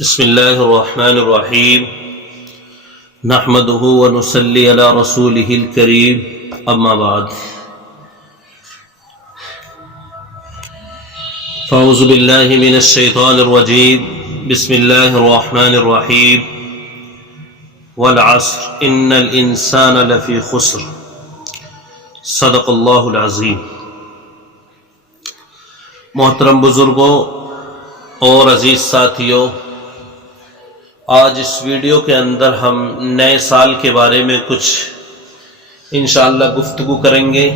بسم اللہ الرحمن الرحیم نحمده ونصلی علی رسوله الکریم اما بعد فاعوذ باللہ من الشیطان الرجیم بسم اللہ الرحمن الرحیم والعصر ان الانسان لفی خسر صدق اللہ العظیم۔ محترم بزرگوں اور عزیز ساتھیوں، آج اس ویڈیو کے اندر ہم نئے سال کے بارے میں کچھ انشاءاللہ گفتگو کریں گے۔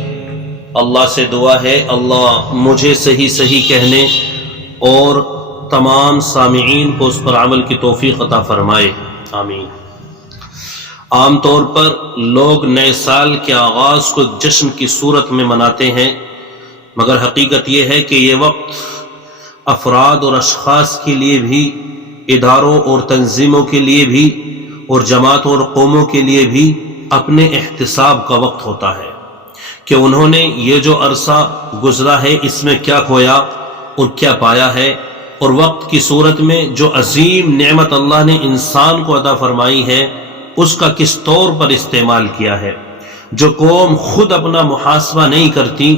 اللہ سے دعا ہے اللہ مجھے صحیح کہنے اور تمام سامعین کو اس پر عمل کی توفیق عطا فرمائے، آمین۔ عام طور پر لوگ نئے سال کے آغاز کو ایک جشن کی صورت میں مناتے ہیں، مگر حقیقت یہ ہے کہ یہ وقت افراد اور اشخاص کے لیے بھی، اداروں اور تنظیموں کے لیے بھی، اور جماعتوں اور قوموں کے لیے بھی اپنے احتساب کا وقت ہوتا ہے کہ انہوں نے یہ جو عرصہ گزرا ہے اس میں کیا کھویا اور کیا پایا ہے، اور وقت کی صورت میں جو عظیم نعمت اللہ نے انسان کو عطا فرمائی ہے اس کا کس طور پر استعمال کیا ہے۔ جو قوم خود اپنا محاسبہ نہیں کرتی،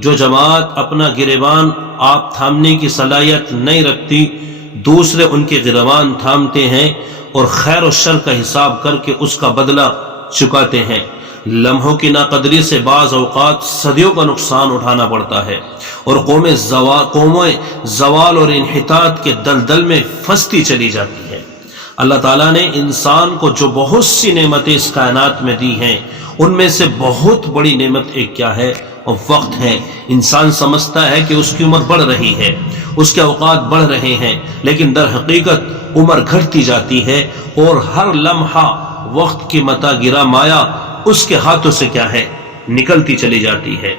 جو جماعت اپنا گریبان آپ تھامنے کی صلاحیت نہیں رکھتی، دوسرے ان کے گریبان تھامتے ہیں اور خیر و شر کا حساب کر کے اس کا بدلہ چکاتے ہیں۔ لمحوں کی ناقدری سے بعض اوقات صدیوں کا نقصان اٹھانا پڑتا ہے، اور قومیں زوال اور انحطاط کے دلدل میں پھنستی چلی جاتی ہے۔ اللہ تعالیٰ نے انسان کو جو بہت سی نعمتیں اس کائنات میں دی ہیں، ان میں سے بہت بڑی نعمت ایک کیا ہے؟ اور وقت ہے۔ انسان سمجھتا ہے کہ اس کی عمر بڑھ رہی ہے، اس کے اوقات بڑھ رہے ہیں، لیکن در حقیقت عمر گھٹتی جاتی ہے، اور ہر لمحہ وقت کی متاع گرا مایا اس کے ہاتھوں سے کیا ہے؟ نکلتی چلی جاتی ہے۔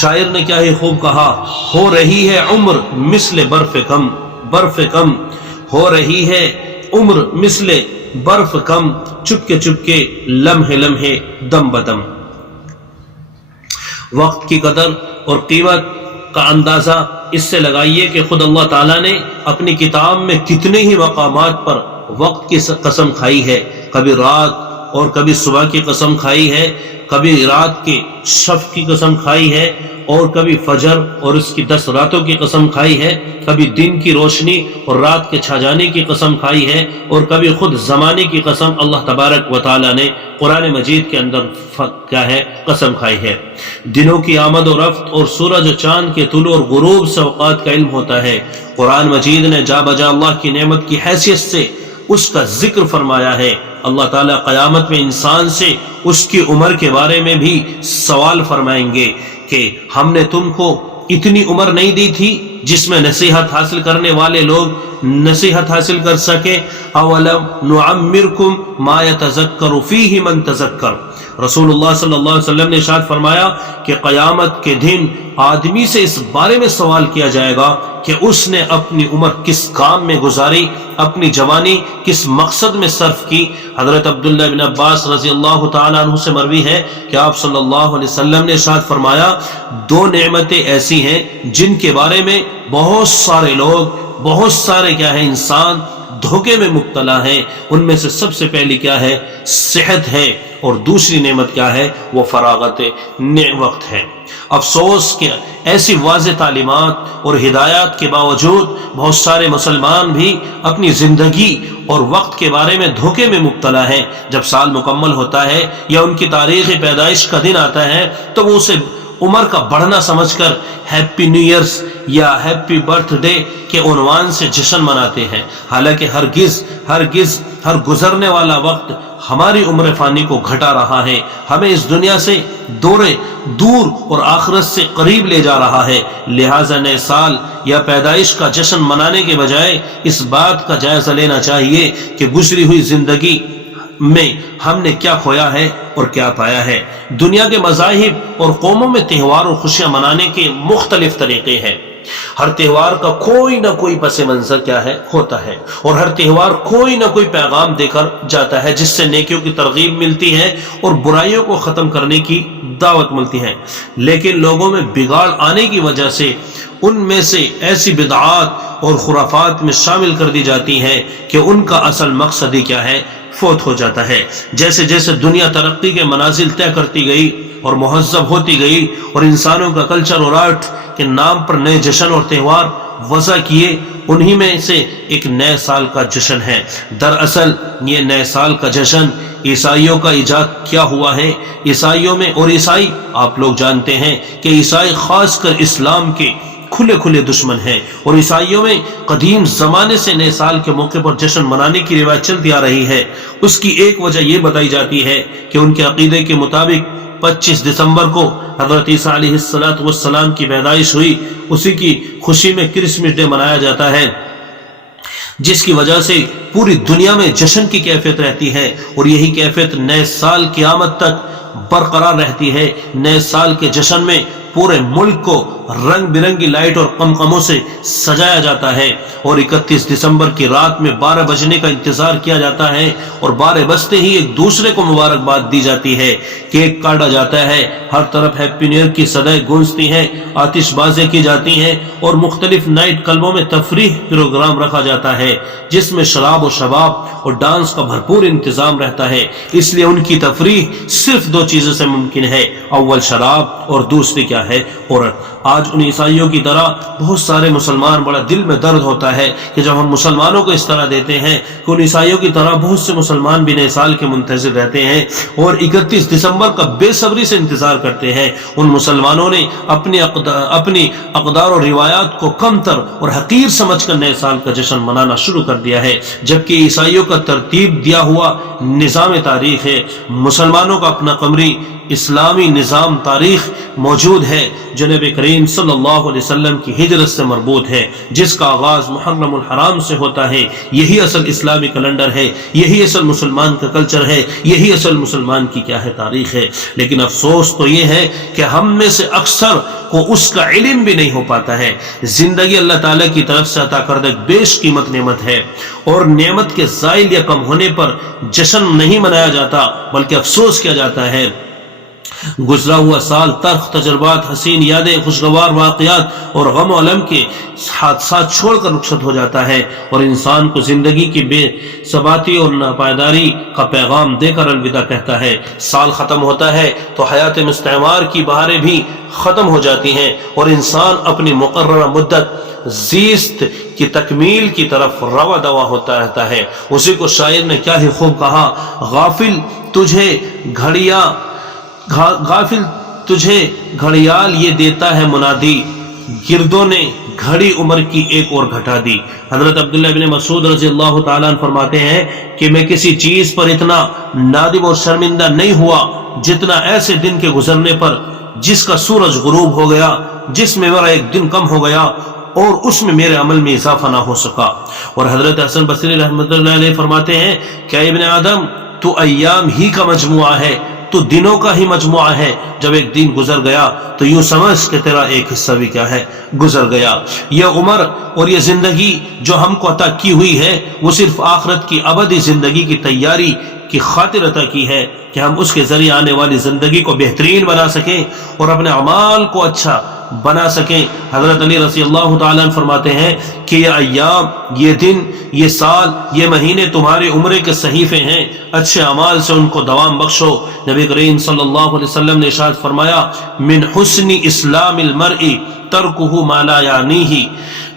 شاعر نے کیا ہی خوب کہا، ہو رہی ہے عمر مثل برف کم، ہو رہی ہے عمر مثل برف کم، چپکے لمحے دم بدم۔ وقت کی قدر اور قیمت کا اندازہ اس سے لگائیے کہ خود اللہ تعالیٰ نے اپنی کتاب میں کتنے ہی مقامات پر وقت کی قسم کھائی ہے۔ کبھی رات اور کبھی صبح کی قسم کھائی ہے، کبھی رات کے شفق کی قسم کھائی ہے، اور کبھی فجر اور اس کی 10 راتوں کی قسم کھائی ہے، کبھی دن کی روشنی اور رات کے چھا جانے کی قسم کھائی ہے، اور کبھی خود زمانے کی قسم اللہ تبارک و تعالیٰ نے قرآن مجید کے اندر کیا ہے؟ قسم کھائی ہے۔ دنوں کی آمد و رفت اور سورج و چاند کے طلوع اور غروب سے اوقات کا علم ہوتا ہے۔ قرآن مجید نے جا بجا اللہ کی نعمت کی حیثیت سے اس کا ذکر فرمایا ہے۔ اللہ تعالیٰ قیامت میں انسان سے اس کی عمر کے بارے میں بھی سوال فرمائیں گے کہ ہم نے تم کو اتنی عمر نہیں دی تھی جس میں نصیحت حاصل کرنے والے لوگ نصیحت حاصل کر سکے؟ اولم نعمرکم ما یتذکر فیہ من تذکر۔ رسول اللہ صلی اللہ علیہ وسلم نے ارشاد فرمایا کہ قیامت کے دن آدمی سے اس بارے میں سوال کیا جائے گا کہ اس نے اپنی عمر کس کام میں گزاری، اپنی جوانی کس مقصد میں صرف کی۔ حضرت عبداللہ بن عباس رضی اللہ تعالیٰ عنہ سے مروی ہے کہ آپ صلی اللہ علیہ وسلم نے ارشاد فرمایا، 2 نعمتیں ایسی ہیں جن کے بارے میں بہت سارے لوگ، بہت سارے کیا ہے انسان دھوکے میں مبتلا ہیں۔ ان میں سے سب سے پہلی کیا ہے؟ صحت ہے، اور دوسری نعمت کیا ہے؟ وہ فراغت وقت ہے۔ افسوس کہ ایسی واضح تعلیمات اور ہدایات کے باوجود بہت سارے مسلمان بھی اپنی زندگی اور وقت کے بارے میں دھوکے میں مبتلا ہیں۔ جب سال مکمل ہوتا ہے یا ان کی تاریخ پیدائش کا دن آتا ہے تو وہ اسے عمر کا بڑھنا سمجھ کر ہیپی نیو ایئرز یا ہیپی برتھ ڈے کے عنوان سے جشن مناتے ہیں، حالانکہ ہرگز ہر گزرنے والا وقت ہماری عمر فانی کو گھٹا رہا ہے، ہمیں اس دنیا سے دور اور آخرت سے قریب لے جا رہا ہے۔ لہٰذا نئے سال یا پیدائش کا جشن منانے کے بجائے اس بات کا جائزہ لینا چاہیے کہ گزری ہوئی زندگی میں ہم نے کیا کھویا ہے اور کیا پایا ہے۔ دنیا کے مذاہب اور قوموں میں تہوار اور خوشیاں منانے کے مختلف طریقے ہیں۔ ہر تہوار کا کوئی نہ کوئی پس منظر کیا ہے؟ ہوتا ہے، اور ہر تہوار کوئی نہ کوئی پیغام دے کر جاتا ہے جس سے نیکیوں کی ترغیب ملتی ہے اور برائیوں کو ختم کرنے کی دعوت ملتی ہے۔ لیکن لوگوں میں بگاڑ آنے کی وجہ سے ان میں سے ایسی بدعات اور خرافات میں شامل کر دی جاتی ہیں کہ ان کا اصل مقصد ہی کیا ہے؟ فوت ہو جاتا ہے۔ جیسے جیسے دنیا ترقی کے منازل طے کرتی گئی اور مہذب ہوتی گئی اور انسانوں کا کلچر اور آرٹ کے نام پر نئے جشن اور تہوار وضع کیے، انہی میں سے ایک نئے سال کا جشن ہے۔ دراصل یہ نئے سال کا جشن عیسائیوں کا ایجاد کیا ہوا ہے۔ عیسائیوں میں، اور عیسائی آپ لوگ جانتے ہیں کہ عیسائی خاص کر اسلام کے کھلے کھلے دشمن ہیں، اور عیسائیوں میں قدیم زمانے سے نئے سال کے موقع پر جشن منانے کی روایت چلتی آ رہی ہے۔ اس کی ایک وجہ یہ بتائی جاتی ہے کہ ان کے عقیدے کے مطابق 25 دسمبر کو حضرت عیسیٰ علیہ السلام کی پیدائش ہوئی، اسی کی خوشی میں کرسمس ڈے منایا جاتا ہے، جس کی وجہ سے پوری دنیا میں جشن کی کیفیت رہتی ہے، اور یہی کیفیت نئے سال کی آمد تک برقرار رہتی ہے۔ نئے سال کے جشن میں پورے ملک کو رنگ برنگی لائٹ اور قمقموں سے سجایا جاتا ہے، اور 31 دسمبر کی رات میں 12 بجنے کا انتظار کیا جاتا ہے، اور 12 بجتے ہی ایک دوسرے کو مبارکباد دی جاتی ہے، کیک کاٹا جاتا ہے، ہر طرف ہیپی نیو ایئر کی صدائیں گونجتی ہیں، آتش بازیں کی جاتی ہیں، اور مختلف نائٹ کلبوں میں تفریح پروگرام رکھا جاتا ہے جس میں شراب و شباب اور ڈانس کا بھرپور انتظام رہتا ہے۔ اس لیے ان کی تفریح صرف 2 چیزوں سے ممکن ہے، اول شراب اور دوسری کیا ہے؟ عورت۔ آج ان عیسائیوں کی طرح بہت سارے مسلمان، بڑا دل میں درد ہوتا ہے کہ جب ہم مسلمانوں کو اس طرح دیتے ہیں کہ ان عیسائیوں کی طرح بہت سے مسلمان بھی نئے سال کے منتظر رہتے ہیں اور 31 دسمبر کا بے صبری سے انتظار کرتے ہیں۔ ان مسلمانوں نے اپنی اقدار اور روایات کو کم تر اور حقیر سمجھ کر نئے سال کا جشن منانا شروع کر دیا ہے، جبکہ عیسائیوں کا ترتیب دیا ہوا نظام تاریخ ہے۔ مسلمانوں کا اپنا قمری اسلامی نظام تاریخ موجود ہے جو نبی کریم صلی اللہ علیہ وسلم کی ہجرت سے مربوط ہے، جس کا آغاز محرم الحرام سے ہوتا ہے۔ یہی اصل اسلامی کیلنڈر ہے، یہی اصل مسلمان کا کلچر ہے، یہی اصل مسلمان کی کیا ہے؟ تاریخ ہے۔ لیکن افسوس تو یہ ہے کہ ہم میں سے اکثر کو اس کا علم بھی نہیں ہو پاتا ہے۔ زندگی اللہ تعالیٰ کی طرف سے عطا کردہ ایک بیش قیمت نعمت ہے، اور نعمت کے زائل یا کم ہونے پر جشن نہیں منایا جاتا بلکہ افسوس کیا جاتا ہے۔ گزرا ہوا سال تلخ تجربات، حسین یادیں، خوشگوار واقعات اور غم و الم کے حادثات چھوڑ کر رخصت ہو جاتا ہے، اور انسان کو زندگی کی بے ثباتی اور ناپائیداری کا پیغام دے کر الوداع کہتا ہے۔ سال ختم ہوتا ہے تو حیات مستعمار کی بہاریں بھی ختم ہو جاتی ہیں، اور انسان اپنی مقررہ مدت زیست کی تکمیل کی طرف روا دوا ہوتا رہتا ہے۔ اسی کو شاعر نے کیا ہی خوب کہا، غافل تجھے گھڑیال یہ دیتا ہے منادی، گردوں نے گھڑی عمر کی ایک اور گھٹا دی۔ حضرت عبداللہ بن مسعود رضی اللہ تعالیٰ عنہ فرماتے ہیں کہ میں کسی چیز پر اتنا نادم اور شرمندہ نہیں ہوا جتنا ایسے دن کے گزرنے پر جس کا سورج غروب ہو گیا، جس میں میرا ایک دن کم ہو گیا اور اس میں میرے عمل میں اضافہ نہ ہو سکا۔ اور حضرت حسن بصری رحمۃ اللہ علیہ فرماتے ہیں کہ اے ابن آدم، تو ایام ہی کا مجموعہ ہے، تو دنوں کا ہی مجموعہ ہے۔ جب ایک دن گزر گیا تو یوں سمجھ کہ تیرا ایک حصہ بھی کیا ہے؟ گزر گیا۔ یہ عمر اور یہ زندگی جو ہم کو عطا کی ہوئی ہے وہ صرف آخرت کی ابدی زندگی کی تیاری کی خاطر عطا کی ہے کہ ہم اس کے ذریعے آنے والی زندگی کو بہترین بنا سکیں اور اپنے اعمال کو اچھا بنا سکیں۔ حضرت علی رضی اللہ تعالیٰ عنہ فرماتے ہیں کہ یہ ایام، یہ دن، یہ سال، یہ مہینے تمہارے عمرے کے صحیفے ہیں، اچھے اعمال سے ان کو دوام بخشو۔ نبی کریم صلی اللہ علیہ وسلم نے ارشاد فرمایا، من حسن اسلام المرء ترکہ ما لا یعنیہ،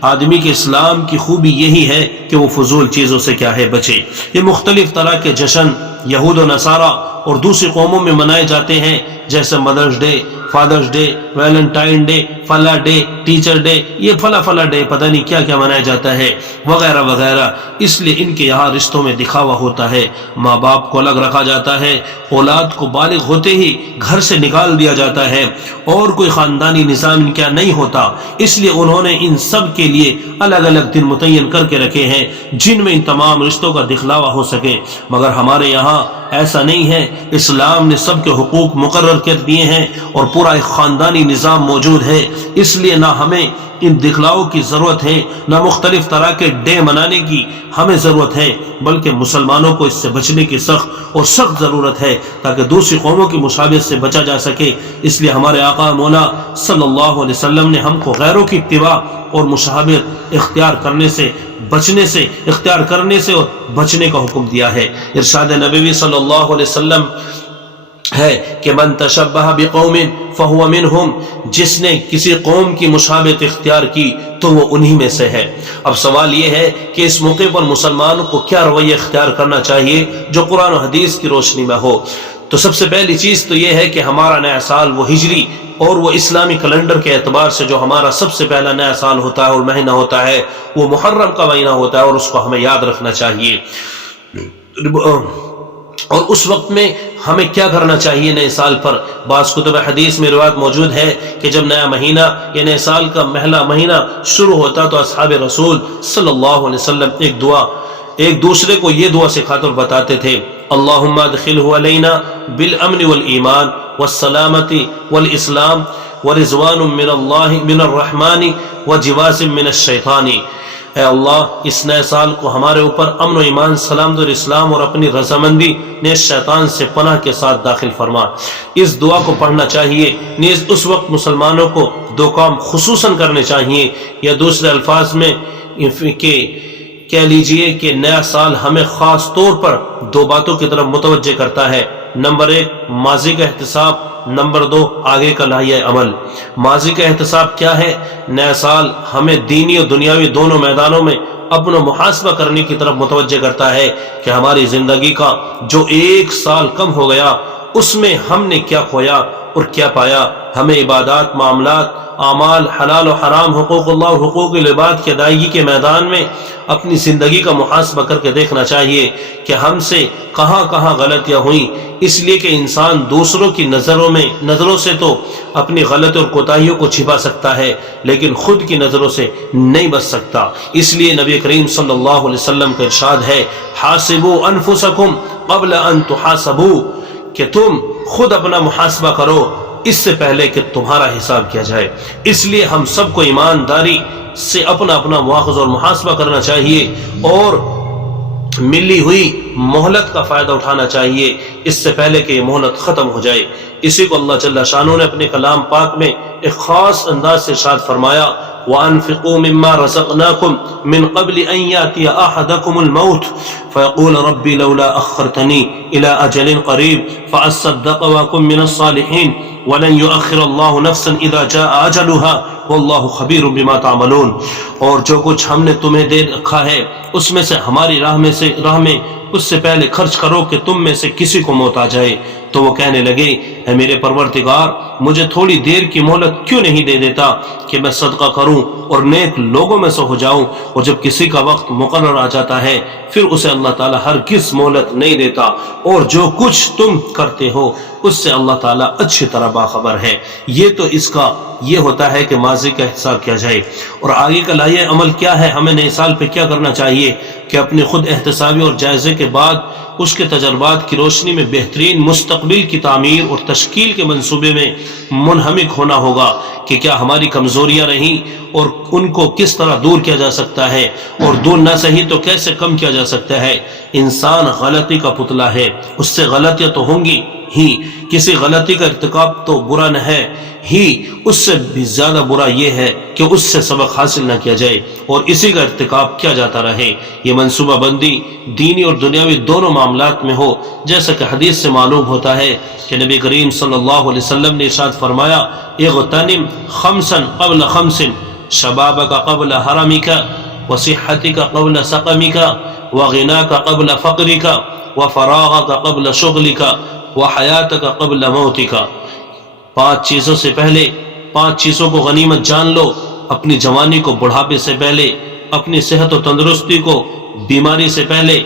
آدمی کے اسلام کی خوبی یہی ہے کہ وہ فضول چیزوں سے کیا ہے؟ بچے۔ یہ مختلف طرح کے جشن یہود و نصارہ اور دوسری قوموں میں منائے جاتے ہیں، جیسے Mother's day, Father's day, Valentine day, flower day, teacher day, یہ فلا ڈے، پتہ نہیں کیا کیا منایا جاتا ہے وغیرہ وغیرہ۔ اس لیے ان کے یہاں رشتوں میں دکھاوا ہوتا ہے، ماں باپ کو الگ رکھا جاتا ہے، اولاد کو بالغ ہوتے ہی گھر سے نکال دیا جاتا ہے، اور کوئی خاندانی نظام ان کا نہیں ہوتا۔ اس لیے انہوں نے ان سب کے لیے الگ الگ دن متعین کر کے رکھے ہیں جن میں ان تمام رشتوں کا دکھلاوا ہو سکے۔ مگر ہمارے یہاں ایسا نہیں ہے، اسلام نے سب کے حقوق مقرر کر دیے ہیں اور پورا ایک خاندانی نظام موجود ہے، اس لیے نہ ہمیں ان دکھلاؤ کی ضرورت ہے، نہ مختلف طرح کے ڈے منانے کی ہمیں ضرورت ہے، بلکہ مسلمانوں کو اس سے بچنے کی سخت اور سخت ضرورت ہے تاکہ دوسری قوموں کی مشابہت سے بچا جا سکے۔ اس لیے ہمارے آقا مولا صلی اللہ علیہ وسلم نے ہم کو غیروں کی اتباع اور مشابہت اختیار کرنے سے اور بچنے کا حکم دیا ہے۔ ارشاد نبوی صلی اللہ علیہ وسلم ہے کہ من تشبہ بقوم فہو منہم، جس نے کسی قوم کی مشابہت اختیار کی تو وہ انہی میں سے ہے۔ اب سوال یہ ہے کہ اس موقع پر مسلمانوں کو کیا رویہ اختیار کرنا چاہیے جو قرآن و حدیث کی روشنی میں ہو؟ تو سب سے پہلی چیز تو یہ ہے کہ ہمارا نیا سال وہ ہجری اور وہ اسلامی کیلنڈر کے اعتبار سے جو ہمارا سب سے پہلا نیا سال ہوتا ہے اور مہینہ ہوتا ہے وہ محرم کا مہینہ ہوتا ہے، اور اس کو ہمیں یاد رکھنا چاہیے۔ اور اس وقت میں ہمیں کیا کرنا چاہیے نئے سال پر؟ بعض کتب حدیث میں روایت موجود ہے کہ جب نیا مہینہ یا نئے سال کا مہینہ شروع ہوتا تو اصحاب رسول صلی اللہ علیہ وسلم ایک دوسرے کو یہ دعا سکھاتے اور بتاتے تھے، اللہم ادخلہ علینا بالامن والایمان والسلامت والاسلام ورضوان من اللہ من الرحمن وجواز من الشیطان۔ اے اللہ اس نئے سال کو ہمارے اوپر امن و ایمان، سلامت اور اسلام اور اپنی رضامندی نیز شیطان سے پناہ کے ساتھ داخل فرما۔ اس دعا کو پڑھنا چاہیے۔ نیز اس وقت مسلمانوں کو دو کام خصوصاً کرنے چاہیے، یا دوسرے الفاظ میں کہہ لیجئے کہ نیا سال ہمیں خاص طور پر دو باتوں کی طرف متوجہ کرتا ہے۔ نمبر 1 ماضی کا احتساب، نمبر 2 آگے کا لائحہ عمل۔ ماضی کا احتساب کیا ہے؟ نیا سال ہمیں دینی اور دنیاوی دونوں میدانوں میں اپنا محاسبہ کرنے کی طرف متوجہ کرتا ہے کہ ہماری زندگی کا جو 1 سال کم ہو گیا اس میں ہم نے کیا کھویا اور کیا پایا۔ ہمیں عبادات، معاملات، اعمال، حلال و حرام، حقوق اللہ اور حقوق العباد کی ادائیگی کے میدان میں اپنی زندگی کا محاسبہ کر کے دیکھنا چاہیے کہ ہم سے کہاں کہاں غلطیاں ہوئیں، اس لیے کہ انسان دوسروں کی نظروں سے تو اپنی غلط اور کوتاہیوں کو چھپا سکتا ہے لیکن خود کی نظروں سے نہیں بچ سکتا۔ اس لیے نبی کریم صلی اللہ علیہ وسلم کا ارشاد ہے، حاسبوا انفسکم قبل ان تحاسبوا، کہ تم خود اپنا محاسبہ کرو اس سے پہلے کہ تمہارا حساب کیا جائے۔ اس لیے ہم سب کو ایمانداری سے اپنا مواخذہ اور محاسبہ کرنا چاہیے اور ملی ہوئی مہلت کا فائدہ اٹھانا چاہیے اس سے پہلے کہ یہ مہلت ختم ہو جائے۔ اسی کو اللہ جل شانہ نے اپنے کلام پاک میں ایک خاص انداز سے ارشاد فرمایا، وَأَنفِقُوا مِمَّا رَزَقْنَاكُمْ مِنْ قَبْلِ أَنْ يَأْتِيَ أَحَدَكُمُ الْمَوْتُ فَيَقُولَ رَبِّ لَوْلَا أَخَّرْتَنِي إِلَىٰ أَجَلٍ قَرِيبٍ فَأَصَّدَّقَ وَأَكُن مِّنَ الصَّالِحِينَ وَلَن يُؤَخِّرَ اللَّهُ نَفْسًا إِذَا جَاءَ أَجَلُهَا وَاللَّهُ خَبِيرٌ بِمَا تَعْمَلُونَ۔ اور جو کچھ ہم نے تمہیں دے رکھا ہے اس میں سے ہماری راہ میں اس سے پہلے خرچ کرو کہ تم میں سے کسی کو موت آ جائے۔ تو وہ کہنے لگے، اے میرے پروردگار، مجھے تھوڑی دیر کی مہلت کیوں نہیں دے دیتا کہ میں صدقہ کروں اور نیک لوگوں میں سے ہو جاؤں؟ اور جب کسی کا وقت مقرر آ جاتا ہے پھر اسے اللہ تعالیٰ ہرگز مہلت نہیں دیتا، اور جو کچھ تم کرتے ہو اس سے اللہ تعالیٰ اچھی طرح باخبر ہے۔ یہ تو اس کا یہ ہوتا ہے کہ ماضی کا حساب کیا جائے۔ اور آگے کا لائحہ عمل کیا ہے؟ ہمیں نئے سال پہ کیا کرنا چاہیے کہ اپنی خود احتسابی اور جائزے کے بعد اس کے تجربات کی روشنی میں بہترین مستقبل کی تعمیر اور تشکیل کے منصوبے میں منہمک ہونا ہوگا کہ کیا ہماری کمزوریاں رہیں اور ان کو کس طرح دور کیا جا سکتا ہے، اور دور نہ صحیح تو کیسے کم کیا جا سکتا ہے۔ انسان غلطی کا پتلا ہے، اس سے غلطیاں تو ہوں گی ہی، کسی غلطی کا ارتکاب تو برا نہ ہے ہی، اس سے بھی زیادہ برا یہ ہے کہ اس سے سبق حاصل نہ کیا جائے اور اسی کا ارتکاب کیا جاتا رہے۔ یہ منصوبہ بندی دینی اور دنیاوی دونوں معاملات میں ہو، جیسا کہ حدیث سے معلوم ہوتا ہے کہ نبی کریم صلی اللہ علیہ وسلم نے ارشاد فرمایا، اغتنم خمسا قبل خمس، شبابک قبل حرمک، وصحتک قبل سقمک، وغناک قبل فقرک، وفراغک قبل شغلک، وحیاتک قبل موتک۔ 5 چیزوں سے پہلے 5 چیزوں کو غنیمت جان لو، اپنی جوانی کو بڑھاپے سے پہلے، اپنی صحت و تندرستی کو بیماری سے پہلے،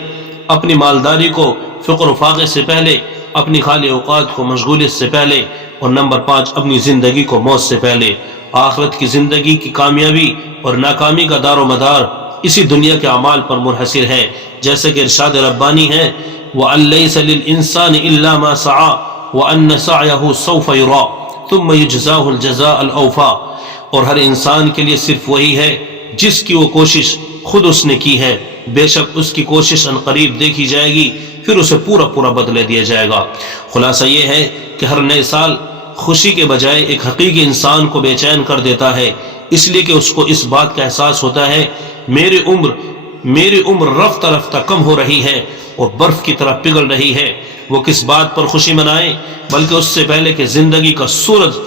اپنی مالداری کو فقر و فاقے سے پہلے، اپنی خالی اوقات کو مشغولیت سے پہلے، اور نمبر 5 اپنی زندگی کو موت سے پہلے۔ آخرت کی زندگی کی کامیابی اور ناکامی کا دار و مدار اسی دنیا کے اعمال پر منحصر ہے، جیسے کہ ارشاد ربانی ہے وَأَن لَّيْسَ لِلْإِنسَانِ إِلَّا مَا سَعَىٰ وَأَنَّ سَعْيَهُ سَوْفَ يُرَىٰ ثُمَّ يُجْزَاهُ الْجَزَاءَ الْأَوْفَىٰ، اور ہر انسان کے لیے صرف وہی ہے جس کی وہ کوشش خود اس نے کی ہے، بے شک اس کی کوشش عنقریب دیکھی جائے گی، پھر اسے پورا پورا بدلہ دیا جائے گا۔ خلاصہ یہ ہے کہ ہر نئے سال خوشی کے بجائے ایک حقیقی انسان کو بے چین کر دیتا ہے، اس لیے کہ اس کو اس بات کا احساس ہوتا ہے میری عمر رفتہ رفتہ کم ہو رہی ہے اور برف کی طرح پگھل رہی ہے۔ وہ کس بات پر خوشی منائے، بلکہ اس سے پہلے کہ زندگی کا سورج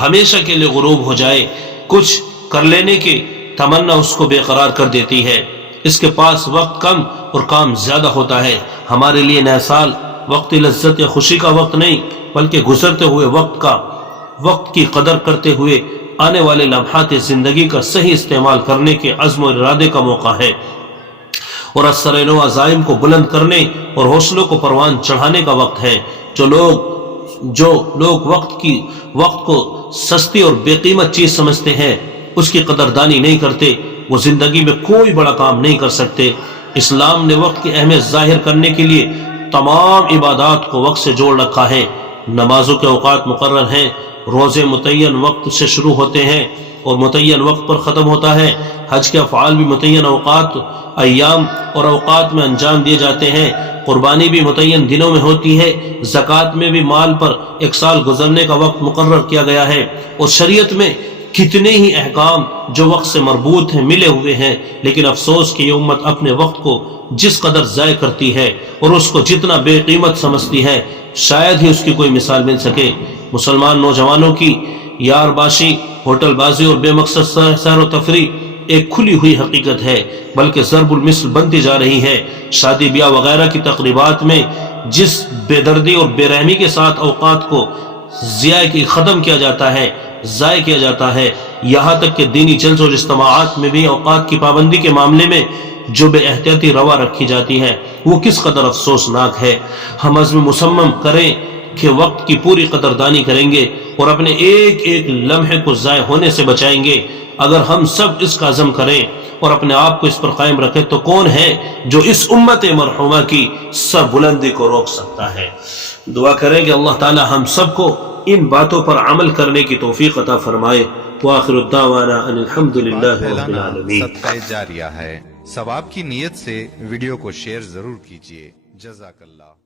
ہمیشہ کے لیے غروب ہو جائے، کچھ کر لینے کی تمنا اس کو بے قرار کر دیتی ہے۔ اس کے پاس وقت کم اور کام زیادہ ہوتا ہے۔ ہمارے لیے نیا سال وقتی لذت یا خوشی کا وقت نہیں، بلکہ گزرتے ہوئے وقت کی قدر کرتے ہوئے آنے والے لمحات زندگی کا صحیح استعمال کرنے کے عزم و ارادے کا موقع ہے، اور اثر نو عزائم کو بلند کرنے اور حوصلوں کو پروان چڑھانے کا وقت ہے۔ جو لوگ وقت کو سستی اور بے قیمت چیز سمجھتے ہیں، اس کی قدردانی نہیں کرتے، وہ زندگی میں کوئی بڑا کام نہیں کر سکتے۔ اسلام نے وقت کی اہمیت ظاہر کرنے کے لیے تمام عبادات کو وقت سے جوڑ رکھا ہے۔ نمازوں کے اوقات مقرر ہیں، روزے متعین وقت سے شروع ہوتے ہیں اور متعین وقت پر ختم ہوتا ہے، حج کے افعال بھی متعین اوقات، ایام اور اوقات میں انجام دیے جاتے ہیں، قربانی بھی متعین دنوں میں ہوتی ہے، زکوٰۃ میں بھی مال پر ایک سال گزرنے کا وقت مقرر کیا گیا ہے، اور شریعت میں کتنے ہی احکام جو وقت سے مربوط ہیں ملے ہوئے ہیں، لیکن افسوس کہ یہ امت اپنے وقت کو جس قدر ضائع کرتی ہے اور اس کو جتنا بے قیمت سمجھتی ہے، شاید ہی اس کی کوئی مثال مل سکے۔ مسلمان نوجوانوں کی یار باشی، ہوٹل بازی اور بے مقصد سیر و تفریح ایک کھلی ہوئی حقیقت ہے، بلکہ ضرب المثل بنتی جا رہی ہے۔ شادی بیاہ وغیرہ کی تقریبات میں جس بے دردی اور بے رحمی کے ساتھ اوقات کو ضائع کیا جاتا ہے، یہاں تک کہ دینی جلسوں اور اجتماعات میں بھی اوقات کی پابندی کے معاملے میں جو بے احتیاطی روا رکھی جاتی ہے، وہ کس قدر افسوسناک ہے۔ ہم عزم مصمم کریں کہ وقت کی پوری قدردانی کریں گے اور اپنے ایک ایک لمحے کو ضائع ہونے سے بچائیں گے۔ اگر ہم سب اس کا عزم کریں اور اپنے آپ کو اس پر قائم رکھیں تو کون ہے جو اس امت مرحومہ کی سر بلندی کو روک سکتا ہے۔ دعا کریں کہ اللہ تعالی ہم سب کو ان باتوں پر عمل کرنے کی توفیق عطا فرمائے۔ وآخر الدعوانا ان الحمدللہ رب العالمین۔ صدقہ جاریہ ہے، ثواب کی نیت سے ویڈیو کو شیئر ضرور کیجیے۔ جزاک اللہ۔